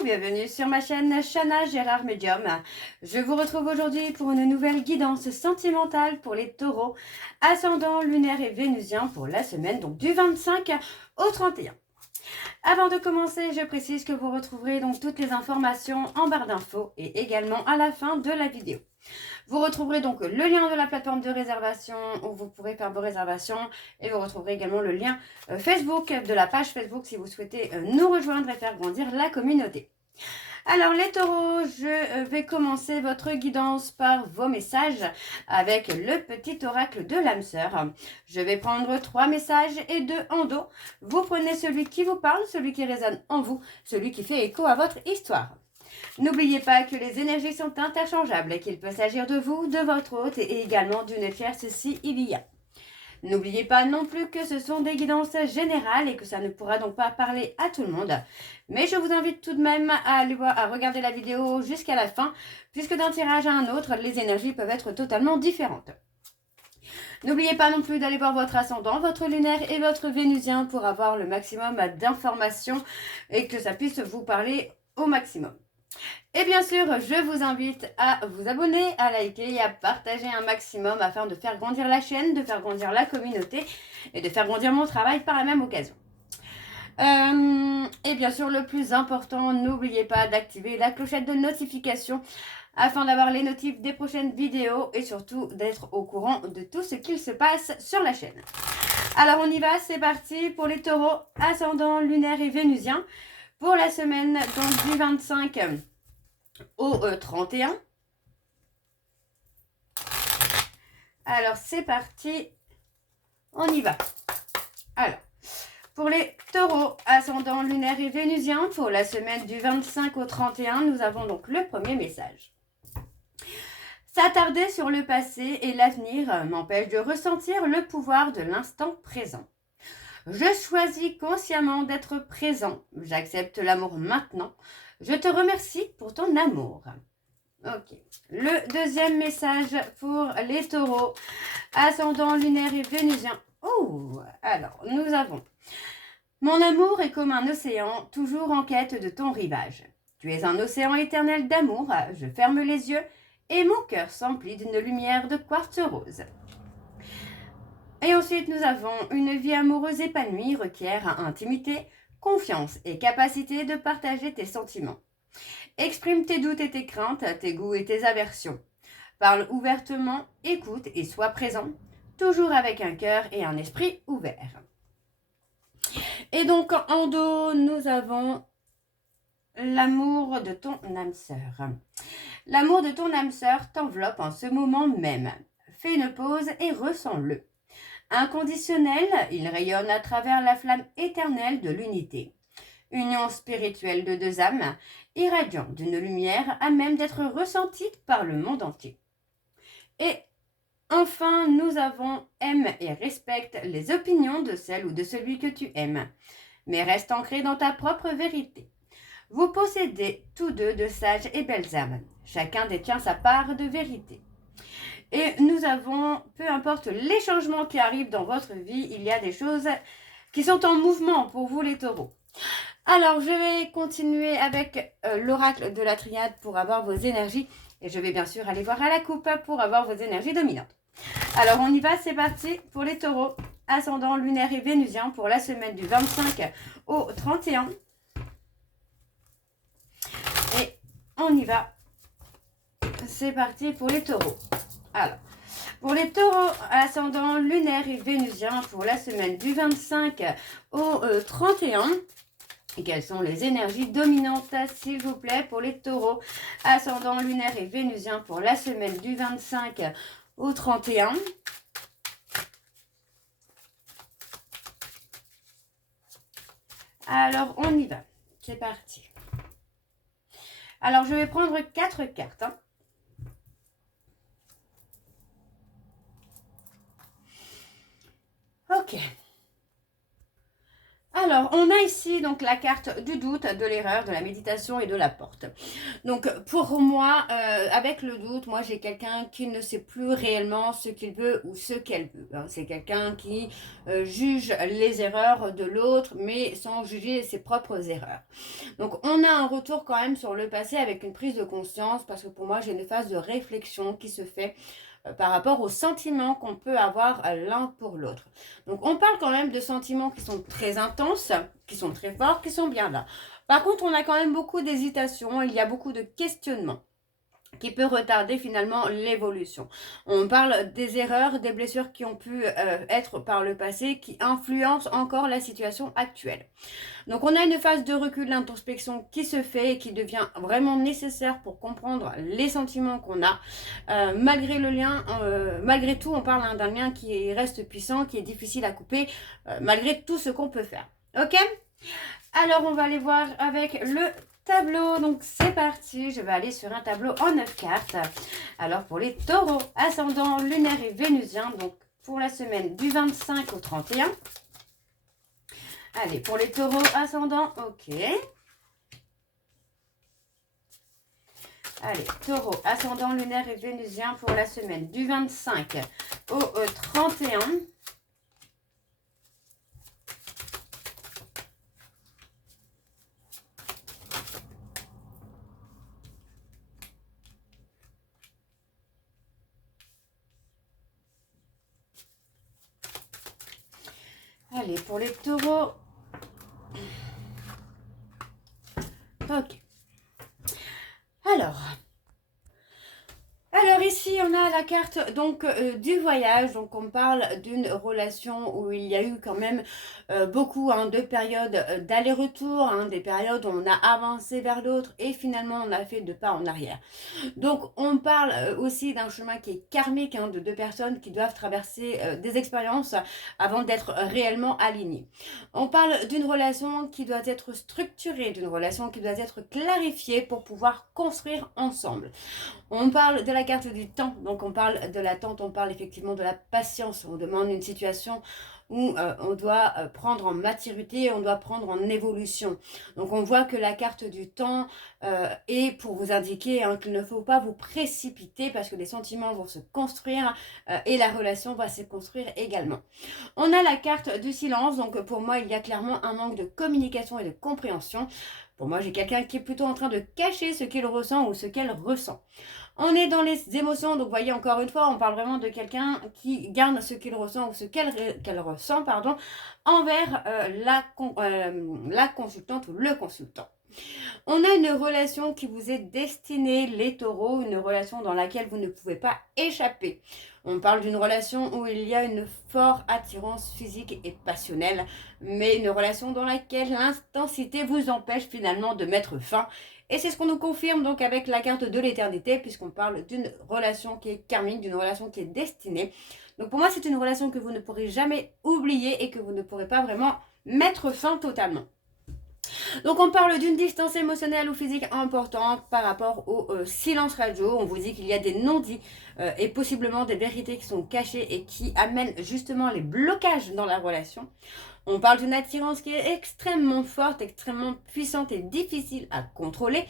Coucou, bienvenue sur ma chaîne Chana Gérard Medium. Je vous retrouve aujourd'hui pour une nouvelle guidance sentimentale pour les taureaux, ascendant lunaire et vénusien pour la semaine donc du 25 au 31. Avant de commencer, je précise que vous retrouverez donc toutes les informations en barre d'infos et également à la fin de la vidéo. Vous retrouverez donc le lien de la plateforme de réservation où vous pourrez faire vos réservations et vous retrouverez également le lien Facebook de la page Facebook si vous souhaitez nous rejoindre et faire grandir la communauté. Alors les taureaux, je vais commencer votre guidance par vos messages avec le petit oracle de l'âme sœur. Je vais prendre 3 messages et 2 en dos. Vous prenez celui qui vous parle, celui qui résonne en vous, celui qui fait écho à votre histoire. N'oubliez pas que les énergies sont interchangeables et qu'il peut s'agir de vous, de votre hôte et également d'une tierce si il y a. N'oubliez pas non plus que ce sont des guidances générales et que ça ne pourra donc pas parler à tout le monde. Mais je vous invite tout de même à regarder la vidéo jusqu'à la fin, puisque d'un tirage à un autre, les énergies peuvent être totalement différentes. N'oubliez pas non plus d'aller voir votre ascendant, votre lunaire et votre vénusien pour avoir le maximum d'informations et que ça puisse vous parler au maximum. Et bien sûr, je vous invite à vous abonner, à liker et à partager un maximum afin de faire grandir la chaîne, de faire grandir la communauté et de faire grandir mon travail par la même occasion. Et bien sûr, le plus important, n'oubliez pas d'activer la clochette de notification afin d'avoir les notifs des prochaines vidéos et surtout d'être au courant de tout ce qu'il se passe sur la chaîne. Alors on y va, c'est parti pour les taureaux, ascendant, lunaire et vénusien pour la semaine donc du 25 au 31. Alors c'est parti, on y va. Alors, pour les taureaux, ascendant, lunaire et vénusien, pour la semaine du 25 au 31, nous avons donc le premier message. S'attarder sur le passé et l'avenir m'empêche de ressentir le pouvoir de l'instant présent. Je choisis consciemment d'être présent. J'accepte l'amour maintenant. Je te remercie pour ton amour. Ok. Le deuxième message pour les taureaux, ascendant, lunaire et vénusien. Oh, alors, nous avons... Mon amour est comme un océan, toujours en quête de ton rivage. Tu es un océan éternel d'amour. Je ferme les yeux et mon cœur s'emplit d'une lumière de quartz rose. Et ensuite, nous avons une vie amoureuse épanouie requiert intimité, confiance et capacité de partager tes sentiments. Exprime tes doutes et tes craintes, tes goûts et tes aversions. Parle ouvertement, écoute et sois présent, toujours avec un cœur et un esprit ouvert. Et donc, en dos, nous avons l'amour de ton âme sœur. L'amour de ton âme sœur t'enveloppe en ce moment même. Fais une pause et ressens-le. Inconditionnel, il rayonne à travers la flamme éternelle de l'unité. Union spirituelle de deux âmes, irradiant d'une lumière à même d'être ressentie par le monde entier. Et enfin, nous avons aime et respecte les opinions de celle ou de celui que tu aimes, mais reste ancré dans ta propre vérité. Vous possédez tous deux de sages et belles âmes. Chacun détient sa part de vérité. Et nous avons, peu importe les changements qui arrivent dans votre vie, il y a des choses qui sont en mouvement pour vous les taureaux. Alors, je vais continuer avec l'oracle de la triade pour avoir vos énergies. Et je vais bien sûr aller voir à la coupe pour avoir vos énergies dominantes. Alors, on y va, c'est parti pour les taureaux, ascendant, lunaire et vénusien pour la semaine du 25 au 31. Et on y va, c'est parti pour les taureaux. Alors, pour les taureaux, ascendant, lunaire et vénusien pour la semaine du 25 au 31, et quelles sont les énergies dominantes, s'il vous plaît, pour les taureaux, ascendant, lunaire et vénusien pour la semaine du 25 au 31. Alors, on y va. C'est parti. Alors, je vais prendre 4 cartes. Ok. Alors, on a ici donc la carte du doute, de l'erreur, de la méditation et de la porte. Donc, pour moi, avec le doute, moi j'ai quelqu'un qui ne sait plus réellement ce qu'il veut ou ce qu'elle veut, hein. C'est quelqu'un qui juge les erreurs de l'autre, mais sans juger ses propres erreurs. Donc, on a un retour quand même sur le passé avec une prise de conscience, parce que pour moi, j'ai une phase de réflexion qui se fait par rapport aux sentiments qu'on peut avoir l'un pour l'autre. Donc on parle quand même de sentiments qui sont très intenses, qui sont très forts, qui sont bien là. Par contre, on a quand même beaucoup d'hésitations, il y a beaucoup de questionnements qui peut retarder finalement l'évolution. On parle des erreurs, des blessures qui ont pu être par le passé, qui influencent encore la situation actuelle. Donc on a une phase de recul, d'introspection qui se fait et qui devient vraiment nécessaire pour comprendre les sentiments qu'on a. Malgré le lien, malgré tout, on parle d'un lien qui reste puissant, qui est difficile à couper, malgré tout ce qu'on peut faire. Ok? Alors on va aller voir avec le tableau. Donc c'est parti, je vais aller sur un tableau en 9 cartes. Alors pour les taureaux, ascendant lunaire et vénusien, donc pour la semaine du 25 au 31. Allez, pour les taureaux ascendants, ok. Allez, taureau, ascendant lunaire et vénusien pour la semaine du 25 au 31. Allez, pour les taureaux. Ok. Alors ici, on a la carte donc du voyage. Donc on parle d'une relation où il y a eu quand même beaucoup de périodes d'aller-retour, des périodes où on a avancé vers l'autre et finalement on a fait 2 pas en arrière. Donc on parle aussi d'un chemin qui est karmique, de 2 personnes qui doivent traverser des expériences avant d'être réellement alignées. On parle d'une relation qui doit être structurée, d'une relation qui doit être clarifiée pour pouvoir construire ensemble. On parle de la carte du temps, donc on parle de l'attente, on parle effectivement de la patience. On demande une situation où on doit prendre en maturité, on doit prendre en évolution. Donc on voit que la carte du temps est pour vous indiquer qu'il ne faut pas vous précipiter parce que les sentiments vont se construire et la relation va se construire également. On a la carte du silence, donc pour moi il y a clairement un manque de communication et de compréhension. Pour moi j'ai quelqu'un qui est plutôt en train de cacher ce qu'il ressent ou ce qu'elle ressent. On est dans les émotions, donc vous voyez encore une fois, on parle vraiment de quelqu'un qui garde ce qu'il ressent ou ce qu'elle ressent, pardon, envers la consultante ou le consultant. On a une relation qui vous est destinée, les taureaux, une relation dans laquelle vous ne pouvez pas échapper. On parle d'une relation où il y a une forte attirance physique et passionnelle, mais une relation dans laquelle l'intensité vous empêche finalement de mettre fin. Et c'est ce qu'on nous confirme donc avec la carte de l'éternité, puisqu'on parle d'une relation qui est karmique, d'une relation qui est destinée. Donc pour moi, c'est une relation que vous ne pourrez jamais oublier et que vous ne pourrez pas vraiment mettre fin totalement. Donc on parle d'une distance émotionnelle ou physique importante par rapport au silence radio. On vous dit qu'il y a des non-dits et possiblement des vérités qui sont cachées et qui amènent justement les blocages dans la relation. On parle d'une attirance qui est extrêmement forte, extrêmement puissante et difficile à contrôler,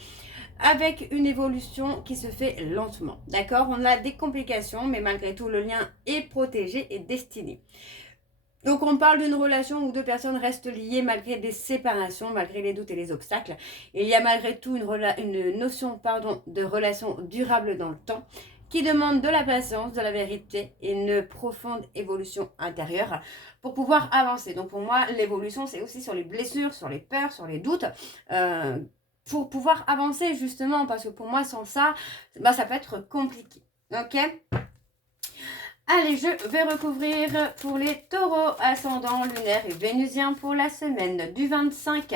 avec une évolution qui se fait lentement. D'accord? On a des complications, mais malgré tout, le lien est protégé et destiné. Donc on parle d'une relation où 2 personnes restent liées malgré des séparations, malgré les doutes et les obstacles. Il y a malgré tout une notion de relation durable dans le temps qui demande de la patience, de la vérité et une profonde évolution intérieure pour pouvoir avancer. Donc pour moi, l'évolution, c'est aussi sur les blessures, sur les peurs, sur les doutes, pour pouvoir avancer justement, parce que pour moi, sans ça, ça peut être compliqué. Ok ? Allez, je vais recouvrir pour les taureaux ascendants lunaires et vénusiens pour la semaine du 25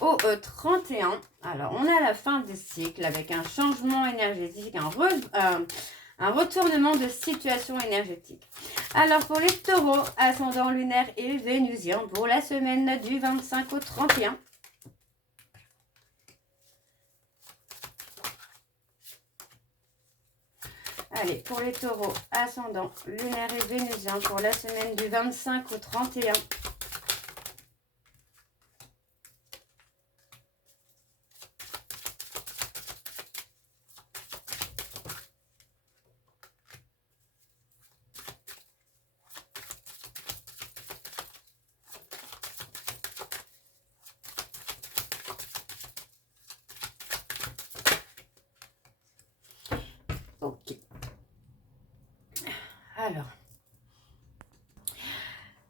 au 31. Alors, on a la fin du cycle avec un changement énergétique, un retournement de situation énergétique. Alors, pour les taureaux ascendants lunaires et vénusiens pour la semaine du 25 au 31. Allez, pour les taureaux, ascendant, lunaire et vénusien pour la semaine du 25 au 31.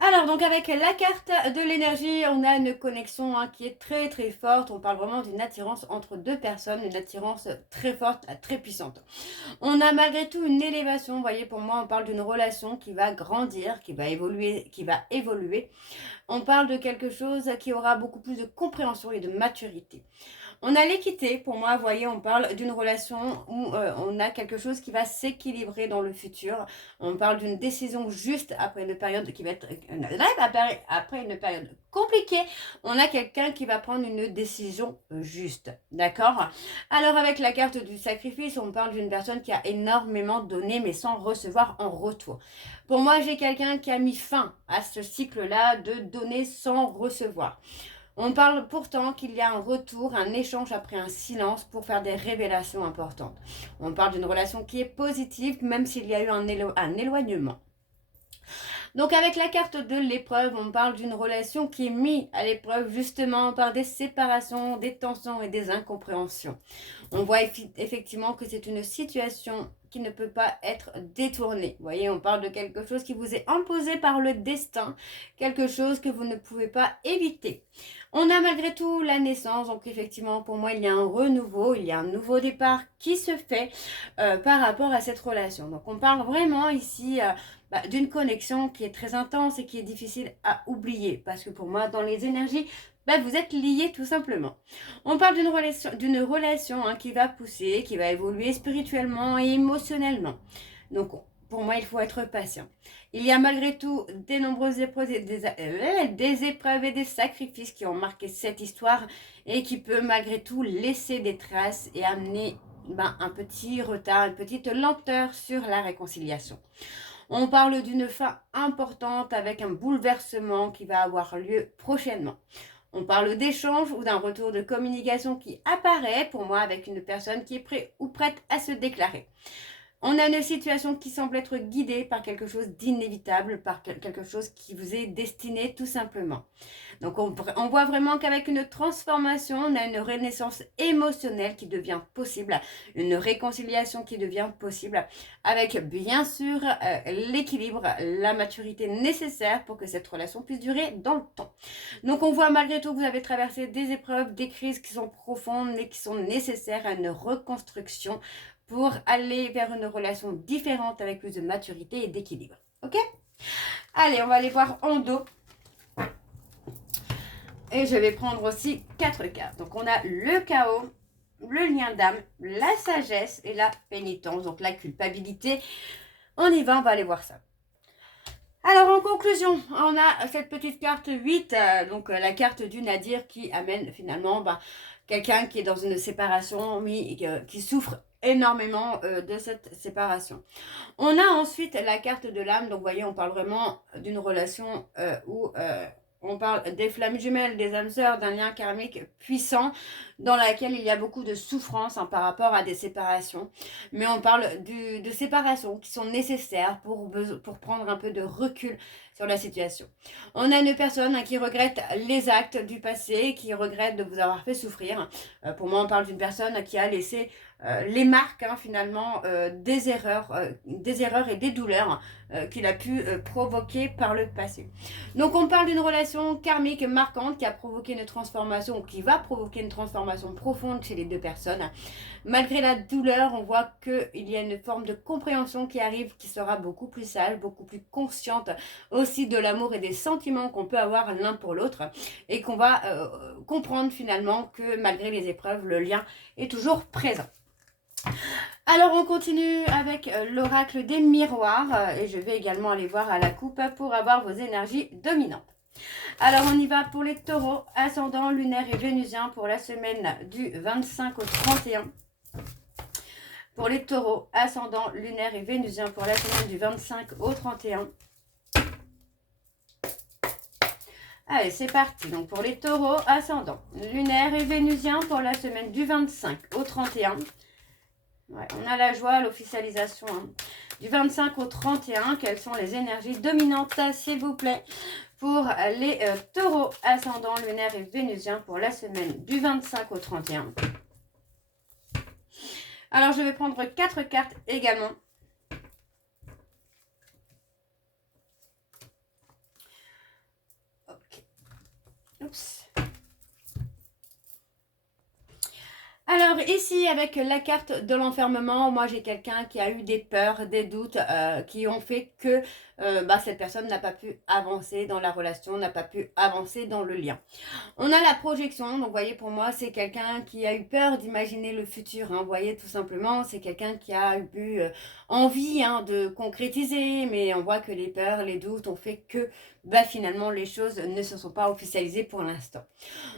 Alors, donc avec la carte de l'énergie, on a une connexion qui est très très forte. On parle vraiment d'une attirance entre deux personnes, une attirance très forte, très puissante. On a malgré tout une élévation. Vous voyez, pour moi, on parle d'une relation qui va grandir, qui va évoluer. On parle de quelque chose qui aura beaucoup plus de compréhension et de maturité. On a l'équité, pour moi, vous voyez, on parle d'une relation où on a quelque chose qui va s'équilibrer dans le futur. On parle d'une décision juste après une période qui va être... Après une période compliquée, on a quelqu'un qui va prendre une décision juste, d'accord? Alors avec la carte du sacrifice, on parle d'une personne qui a énormément donné mais sans recevoir en retour. Pour moi, j'ai quelqu'un qui a mis fin à ce cycle-là de donner sans recevoir. On parle pourtant qu'il y a un retour, un échange après un silence pour faire des révélations importantes. On parle d'une relation qui est positive même s'il y a eu un éloignement. Donc avec la carte de l'épreuve, on parle d'une relation qui est mise à l'épreuve justement par des séparations, des tensions et des incompréhensions. On voit effectivement que c'est une situation qui ne peut pas être détournée. Vous voyez, on parle de quelque chose qui vous est imposé par le destin, quelque chose que vous ne pouvez pas éviter. On a malgré tout la naissance, donc effectivement pour moi il y a un renouveau, il y a un nouveau départ qui se fait par rapport à cette relation. Donc on parle vraiment ici d'une connexion qui est très intense et qui est difficile à oublier. Parce que pour moi, dans les énergies, vous êtes liés tout simplement. On parle d'une relation qui va pousser, qui va évoluer spirituellement et émotionnellement. Donc, pour moi, il faut être patient. Il y a malgré tout des nombreuses épreuves des épreuves et des sacrifices qui ont marqué cette histoire et qui peut malgré tout laisser des traces et amener un petit retard, une petite lenteur sur la réconciliation. On parle d'une fin importante avec un bouleversement qui va avoir lieu prochainement. On parle d'échange ou d'un retour de communication qui apparaît pour moi avec une personne qui est prête ou prête à se déclarer. On a une situation qui semble être guidée par quelque chose d'inévitable, par quelque chose qui vous est destiné tout simplement. Donc on voit vraiment qu'avec une transformation, on a une renaissance émotionnelle qui devient possible, une réconciliation qui devient possible, avec bien sûr l'équilibre, la maturité nécessaire pour que cette relation puisse durer dans le temps. Donc on voit malgré tout que vous avez traversé des épreuves, des crises qui sont profondes et qui sont nécessaires à une reconstruction pour aller vers une relation différente avec plus de maturité et d'équilibre. Ok? Allez, on va aller voir en dos. Et je vais prendre aussi 4 cartes. Donc on a le chaos, le lien d'âme, la sagesse et la pénitence. Donc la culpabilité. On y va, on va aller voir ça. Alors en conclusion, on a cette petite carte 8, donc la carte du Nadir qui amène finalement quelqu'un qui est dans une séparation, mais qui souffre énormément de cette séparation. On a ensuite la carte de l'âme, donc vous voyez, on parle vraiment d'une relation où on parle des flammes jumelles, des âmes sœurs, d'un lien karmique puissant dans laquelle il y a beaucoup de souffrance par rapport à des séparations. Mais on parle de séparations qui sont nécessaires pour prendre un peu de recul sur la situation. On a une personne qui regrette les actes du passé, qui regrette de vous avoir fait souffrir. Pour moi, on parle d'une personne qui a laissé les marques finalement des erreurs et des douleurs qu'il a pu provoquer par le passé. Donc on parle d'une relation karmique marquante qui a provoqué une transformation ou qui va provoquer une transformation profonde chez les deux personnes. Malgré la douleur, on voit qu'il y a une forme de compréhension qui arrive, qui sera beaucoup plus sage, beaucoup plus consciente aussi de l'amour et des sentiments qu'on peut avoir l'un pour l'autre et qu'on va comprendre finalement que malgré les épreuves, le lien est toujours présent. Alors on continue avec l'oracle des miroirs et je vais également aller voir à la coupe pour avoir vos énergies dominantes. Alors on y va pour les taureaux, ascendant lunaire et vénusien pour la semaine du 25 au 31. Pour les taureaux, ascendant lunaire et vénusien pour la semaine du 25 au 31. Allez, c'est parti. Donc pour les taureaux, ascendant lunaire et vénusien pour la semaine du 25 au 31. Ouais, on a la joie, l'officialisation. Du 25 au 31, quelles sont les énergies dominantes, s'il vous plaît, pour les taureaux, ascendant lunaire et vénusien pour la semaine du 25 au 31. Alors, je vais prendre 4 cartes également. Oups. Alors ici, avec la carte de l'enfermement, moi j'ai quelqu'un qui a eu des peurs, des doutes qui ont fait que cette personne n'a pas pu avancer dans la relation, n'a pas pu avancer dans le lien. On a la projection, donc vous voyez pour moi c'est quelqu'un qui a eu peur d'imaginer le futur, hein, vous voyez tout simplement c'est quelqu'un qui a eu envie de concrétiser, mais on voit que les peurs, les doutes ont fait que finalement les choses ne se sont pas officialisées pour l'instant.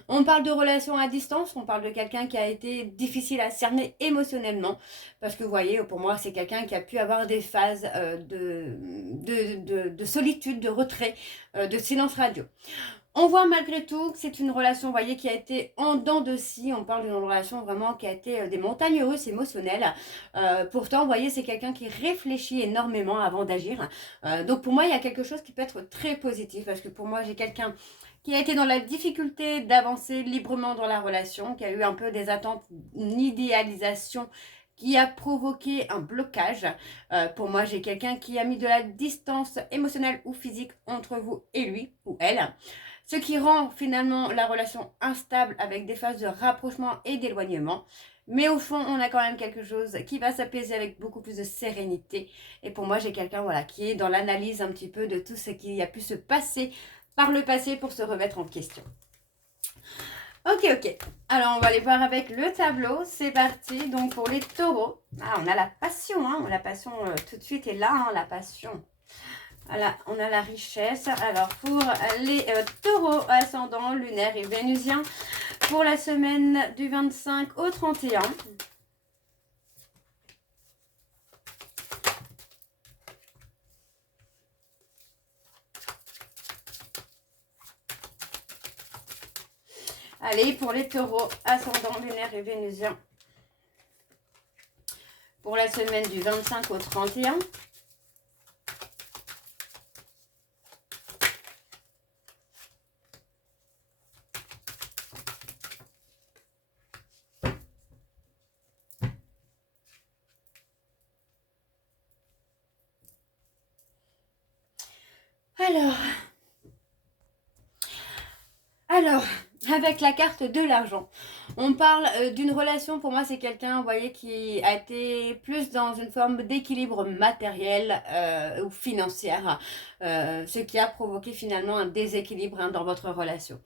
On parle de relations à distance, on parle de quelqu'un qui a été difficile à cerner émotionnellement, parce que vous voyez, pour moi, c'est quelqu'un qui a pu avoir des phases de solitude, de retrait, de silence radio. On voit malgré tout que c'est une relation, vous voyez, qui a été en dents de scie. On parle d'une relation vraiment qui a été des montagnes russes émotionnelles. Pourtant, vous voyez, c'est quelqu'un qui réfléchit énormément avant d'agir. Donc pour moi, il y a quelque chose qui peut être très positif, parce que pour moi, j'ai quelqu'un qui a été dans la difficulté d'avancer librement dans la relation, qui a eu un peu des attentes, une idéalisation qui a provoqué un blocage. Pour moi, j'ai quelqu'un qui a mis de la distance émotionnelle ou physique entre vous et lui ou elle. Ce qui rend finalement la relation instable avec des phases de rapprochement et d'éloignement. Mais au fond, on a quand même quelque chose qui va s'apaiser avec beaucoup plus de sérénité. Et pour moi, j'ai quelqu'un qui est dans l'analyse un petit peu de tout ce qui a pu se passer par le passé pour se remettre en question. Ok. Alors, on va aller voir avec le tableau. C'est parti. Donc, pour les taureaux. Ah, on a la passion. La passion, tout de suite, est là. La passion. Voilà, on a la richesse. Alors, pour les taureaux ascendant, lunaire et vénusien, pour la semaine du 25 au 31. Allez, pour les taureaux ascendant, lunaire et vénusien, pour la semaine du 25 au 31. Alors, avec la carte de l'argent, on parle d'une relation, pour moi c'est quelqu'un, vous voyez, qui a été plus dans une forme d'équilibre matériel ou financière, ce qui a provoqué finalement un déséquilibre dans votre relation.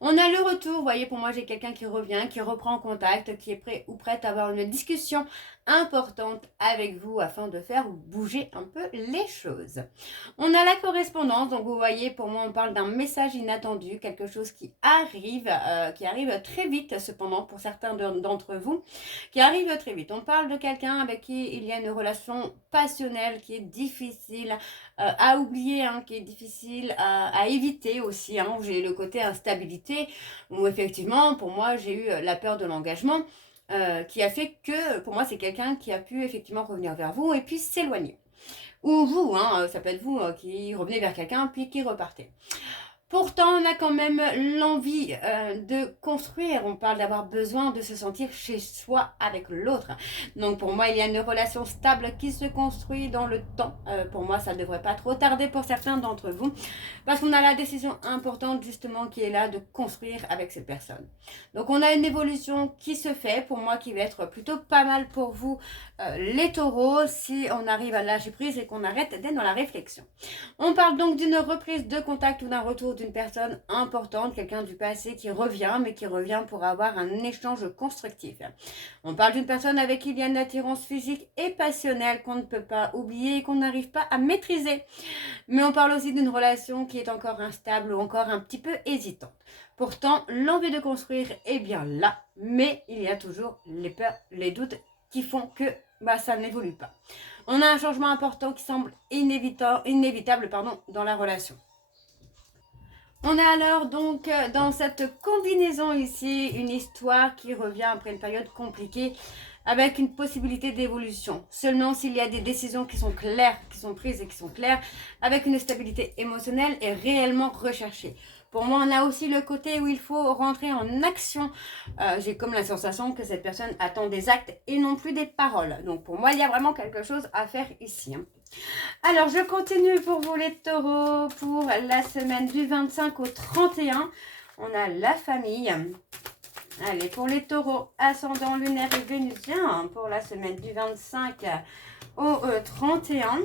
On a le retour, vous voyez, pour moi j'ai quelqu'un qui revient, qui reprend contact, qui est prêt ou prête à avoir une discussion importante avec vous afin de faire bouger un peu les choses. On a la correspondance, donc vous voyez, pour moi on parle d'un message inattendu, quelque chose qui arrive très vite cependant pour certains d'entre vous, qui arrive très vite. On parle de quelqu'un avec qui il y a une relation passionnelle qui est difficile à oublier, qui est difficile à éviter aussi. J'ai le côté instabilité, où effectivement pour moi j'ai eu la peur de l'engagement, qui a fait que pour moi c'est quelqu'un qui a pu effectivement revenir vers vous et puis s'éloigner. Ou vous, ça peut être vous qui revenez vers quelqu'un puis qui repartez. Pourtant, on a quand même l'envie de construire. On parle d'avoir besoin de se sentir chez soi avec l'autre. Donc pour moi, il y a une relation stable qui se construit dans le temps. Pour moi, ça ne devrait pas trop tarder pour certains d'entre vous. Parce qu'on a la décision importante justement qui est là de construire avec cette personne. Donc on a une évolution qui se fait. Pour moi, qui va être plutôt pas mal pour vous, les taureaux, si on arrive à lâcher prise et qu'on arrête d'être dans la réflexion. On parle donc d'une reprise de contact ou d'un retour d'une personne importante, quelqu'un du passé qui revient, mais qui revient pour avoir un échange constructif. On parle d'une personne avec qui il y a une attirance physique et passionnelle qu'on ne peut pas oublier et qu'on n'arrive pas à maîtriser. Mais on parle aussi d'une relation qui est encore instable ou encore un petit peu hésitante. Pourtant, l'envie de construire est bien là, mais il y a toujours les peurs, les doutes qui font que ça n'évolue pas. On a un changement important qui semble inévitable dans la relation. On a alors donc dans cette combinaison ici une histoire qui revient après une période compliquée avec une possibilité d'évolution. Seulement s'il y a des décisions qui sont claires, qui sont prises et qui sont claires, avec une stabilité émotionnelle et réellement recherchée. Pour moi, on a aussi le côté où il faut rentrer en action. J'ai comme la sensation que cette personne attend des actes et non plus des paroles. Donc pour moi, il y a vraiment quelque chose à faire ici. Alors, je continue pour vous les taureaux pour la semaine du 25 au 31. On a la famille. Allez, pour les taureaux, ascendant lunaire et vénusien, pour la semaine du 25 au 31.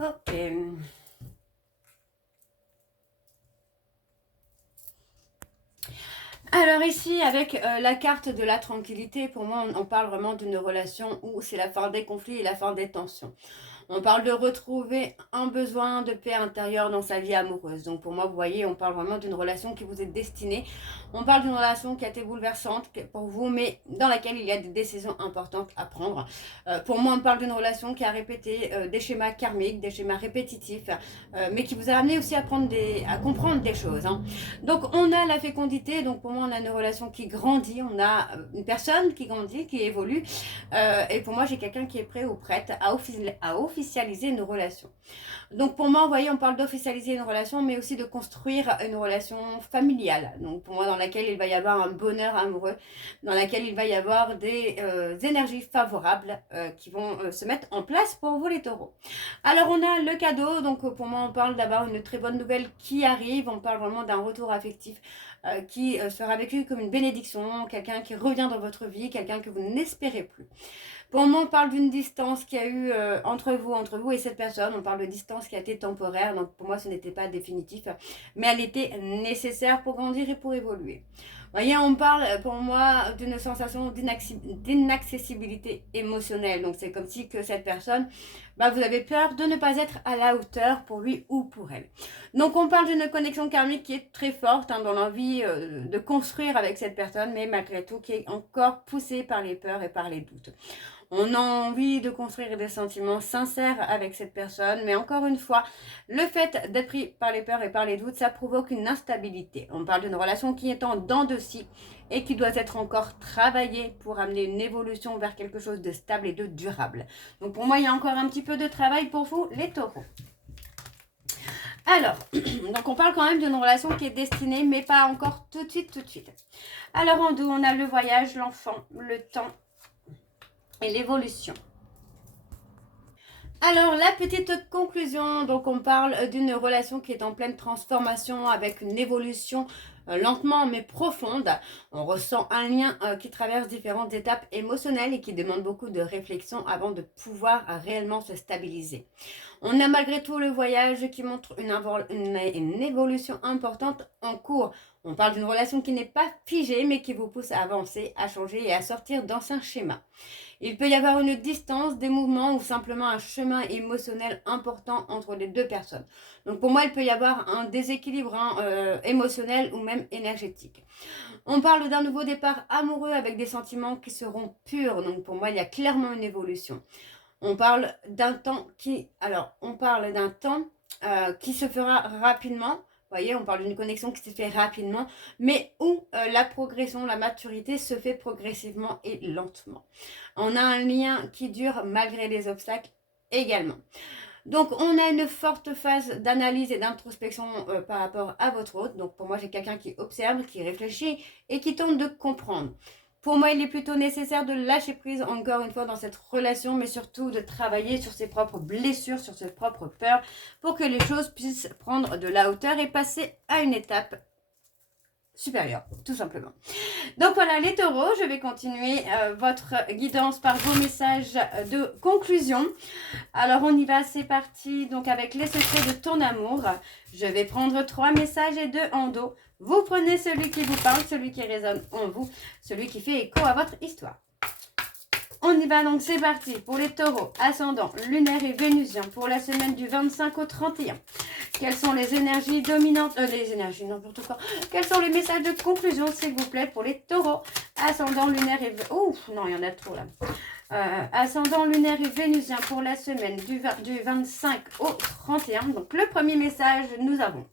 Ok. Alors ici, avec la carte de la tranquillité, pour moi, on parle vraiment d'une relation où c'est la fin des conflits et la fin des tensions. On parle de retrouver un besoin de paix intérieure dans sa vie amoureuse. Donc pour moi, vous voyez, on parle vraiment d'une relation qui vous est destinée. On parle d'une relation qui a été bouleversante pour vous, mais dans laquelle il y a des décisions importantes à prendre. Pour moi, on parle d'une relation qui a répété des schémas karmiques, des schémas répétitifs, mais qui vous a amené aussi à comprendre des choses. Hein. Donc on a la fécondité, donc pour moi, on a une relation qui grandit, on a une personne qui grandit, qui évolue. Et pour moi, j'ai quelqu'un qui est prêt ou prête à officialiser une relation. Donc pour moi, vous voyez, on parle d'officialiser une relation, mais aussi de construire une relation familiale. Donc pour moi, dans laquelle il va y avoir un bonheur amoureux, dans laquelle il va y avoir des énergies favorables qui vont se mettre en place pour vous les taureaux. Alors on a le cadeau, donc pour moi, on parle d'avoir une très bonne nouvelle qui arrive. On parle vraiment d'un retour affectif qui sera vécu comme une bénédiction, quelqu'un qui revient dans votre vie, quelqu'un que vous n'espérez plus. Pour moi, on parle d'une distance qu'il y a eu entre vous et cette personne. On parle de distance qui a été temporaire. Donc, pour moi, ce n'était pas définitif. Mais elle était nécessaire pour grandir et pour évoluer. Vous voyez, on parle pour moi d'une sensation d'inaccessibilité émotionnelle. Donc, c'est comme si que cette personne, vous avez peur de ne pas être à la hauteur pour lui ou pour elle. Donc, on parle d'une connexion karmique qui est très forte dans l'envie de construire avec cette personne, mais malgré tout, qui est encore poussée par les peurs et par les doutes. On a envie de construire des sentiments sincères avec cette personne, mais encore une fois, le fait d'être pris par les peurs et par les doutes, ça provoque une instabilité. On parle d'une relation qui est en dents de scie et qui doit être encore travaillée pour amener une évolution vers quelque chose de stable et de durable. Donc pour moi, il y a encore un petit peu de travail pour vous, les taureaux. Alors, donc on parle quand même d'une relation qui est destinée, mais pas encore tout de suite. Alors en deux, on a le voyage, l'enfant, le temps et l'évolution. Alors, la petite conclusion, donc on parle d'une relation qui est en pleine transformation avec une évolution lentement mais profonde. On ressent un lien qui traverse différentes étapes émotionnelles et qui demande beaucoup de réflexion avant de pouvoir réellement se stabiliser. On a malgré tout le voyage qui montre une évolution importante en cours. On parle d'une relation qui n'est pas figée mais qui vous pousse à avancer, à changer et à sortir d'anciens schémas. Il peut y avoir une distance, des mouvements ou simplement un chemin émotionnel important entre les deux personnes. Donc pour moi, il peut y avoir un déséquilibre émotionnel ou même énergétique. On parle d'un nouveau départ amoureux avec des sentiments qui seront purs. Donc pour moi, il y a clairement une évolution. On parle d'un temps qui se fera rapidement. Vous voyez, on parle d'une connexion qui se fait rapidement, mais où la progression, la maturité se fait progressivement et lentement. On a un lien qui dure malgré les obstacles également. Donc, on a une forte phase d'analyse et d'introspection par rapport à votre hôte. Donc, pour moi, j'ai quelqu'un qui observe, qui réfléchit et qui tente de comprendre. Pour moi, il est plutôt nécessaire de lâcher prise encore une fois dans cette relation, mais surtout de travailler sur ses propres blessures, sur ses propres peurs, pour que les choses puissent prendre de la hauteur et passer à une étape supérieure, tout simplement. Donc voilà les taureaux, je vais continuer votre guidance par vos messages de conclusion. Alors on y va, c'est parti. Donc avec les secrets de ton amour, je vais prendre 3 messages et 2 en dos. Vous prenez celui qui vous parle, celui qui résonne en vous, celui qui fait écho à votre histoire. On y va donc, c'est parti pour les taureaux, ascendant, lunaire et vénusien pour la semaine du 25 au 31. Quelles sont les énergies dominantes, n'importe quoi. Quels sont les messages de conclusion, s'il vous plaît, pour les taureaux, ascendant, lunaire et... Ouf, non, il y en a trop là. Ascendant, lunaire et vénusien pour la semaine du 25 au 31. Donc le premier message, nous avons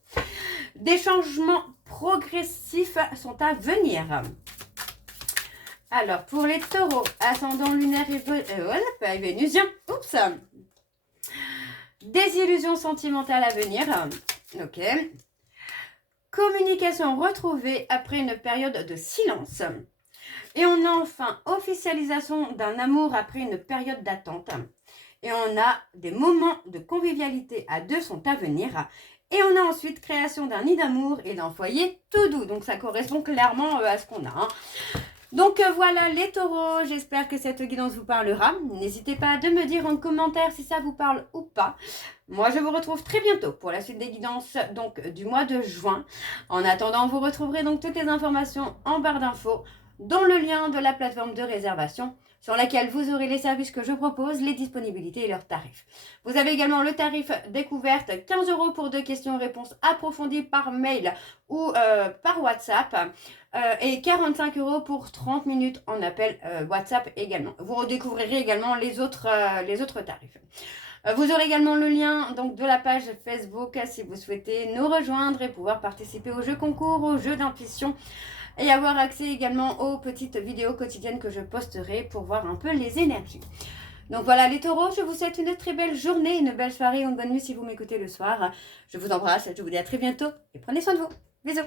Des changements progressifs sont à venir. Alors, pour les taureaux, ascendant lunaire et vénusien, oups, des illusions sentimentales à venir, ok. Communication retrouvée après une période de silence. Et on a enfin officialisation d'un amour après une période d'attente. Et on a des moments de convivialité à deux sont à venir. Et on a ensuite création d'un nid d'amour et d'un foyer tout doux. Donc ça correspond clairement à ce qu'on a. Hein. Donc voilà les taureaux, j'espère que cette guidance vous parlera. N'hésitez pas de me dire en commentaire si ça vous parle ou pas. Moi je vous retrouve très bientôt pour la suite des guidances donc, du mois de juin. En attendant, vous retrouverez donc toutes les informations en barre d'infos, dont le lien de la plateforme de réservation sur laquelle vous aurez les services que je propose, les disponibilités et leurs tarifs. Vous avez également le tarif découverte, 15 € pour 2 questions-réponses approfondies par mail ou par WhatsApp et 45 € pour 30 minutes en appel WhatsApp également. Vous redécouvrirez également les autres tarifs. Vous aurez également le lien donc, de la page Facebook si vous souhaitez nous rejoindre et pouvoir participer aux jeux concours, aux jeux d'intuition et avoir accès également aux petites vidéos quotidiennes que je posterai pour voir un peu les énergies. Donc voilà les taureaux, je vous souhaite une très belle journée, une belle soirée ou une bonne nuit si vous m'écoutez le soir. Je vous embrasse, je vous dis à très bientôt et prenez soin de vous. Bisous.